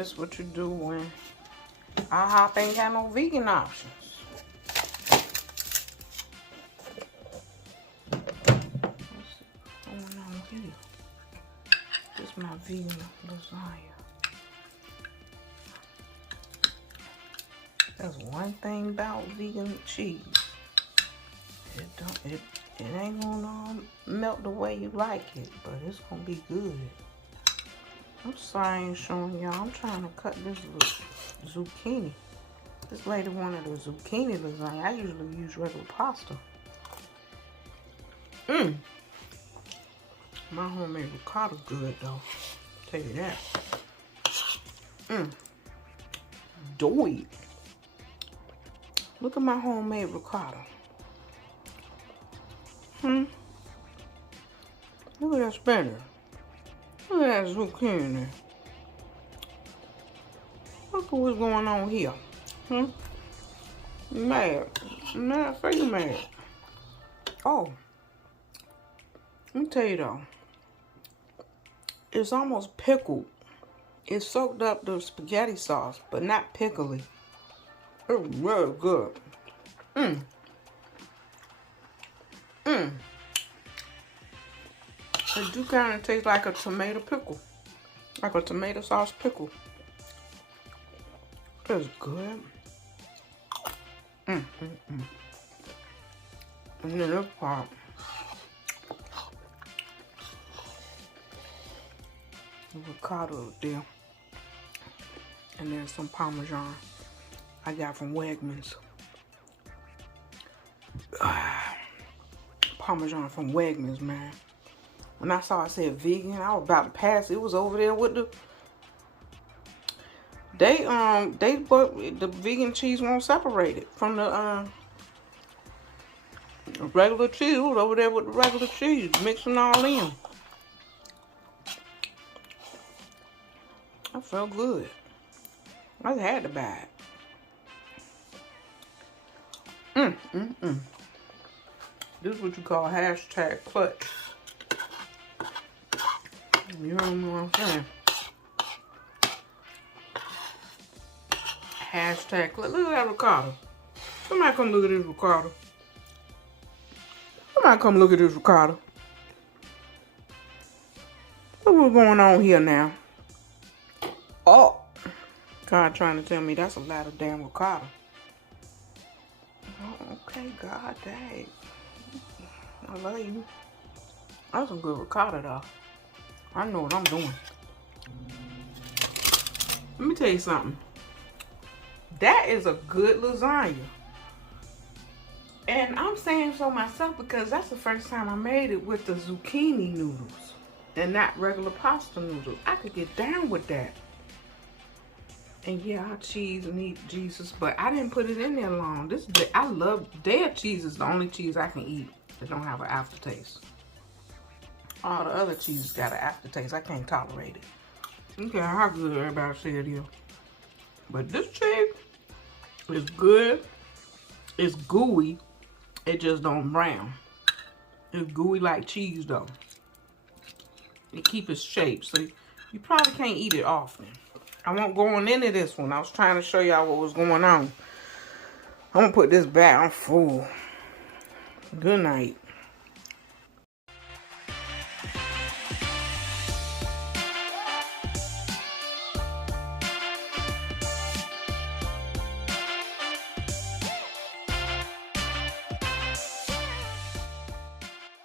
It's what you do when IHOP ain't got no vegan options. What's going on here? This is my vegan lasagna. That's one thing about vegan cheese. It ain't gonna melt the way you like it, but it's gonna be good. I'm sorry I ain't showing y'all. I'm trying to cut this zucchini. This lady wanted a zucchini lasagna. I usually use regular pasta. My homemade ricotta good though. Tell you that. Doy. Look at my homemade ricotta. Look at that spinach. Look at that zucchini. Look at what's going on here. Mad. Mad, say you mad. Oh. Let me tell you though. It's almost pickled. It soaked up the spaghetti sauce, but not pickly. It's really good. It do kind of taste like a tomato pickle. Like a tomato sauce pickle. It's good. And then this part. The ricotta up there. And then some Parmesan I got from Wegmans. Parmesan from Wegmans, man. When I saw it said vegan, I was about to pass. It was over there with the the vegan cheese won't separate it from the regular cheese. It was over there with the regular cheese, mixing all in. I felt good. I had to buy it. This is what you call hashtag clutch. You heard me what I'm saying? Hashtag clutch. Look at that ricotta. Somebody come look at this ricotta. Somebody come look at this ricotta. Look what's going on here now. Oh. God trying to tell me that's a lot of damn ricotta. Oh, okay, God dang. I love you. That's some good ricotta though. I know what I'm doing. Let me tell you something. That is a good lasagna. And I'm saying so myself because that's the first time I made it with the zucchini noodles and not regular pasta noodles. I could get down with that. And yeah, I cheese and eat Jesus, but I didn't put it in there long. I love their cheese is the only cheese I can eat that don't have an aftertaste. All the other cheeses got an aftertaste. I can't tolerate it. Okay, how good everybody say it is. But this cheese is good. It's gooey. It just don't brown. It's gooey like cheese though. It keeps its shape, so you probably can't eat it often. I won't go on into this one. I was trying to show y'all what was going on. I'm gonna put this back. I'm full. Good night.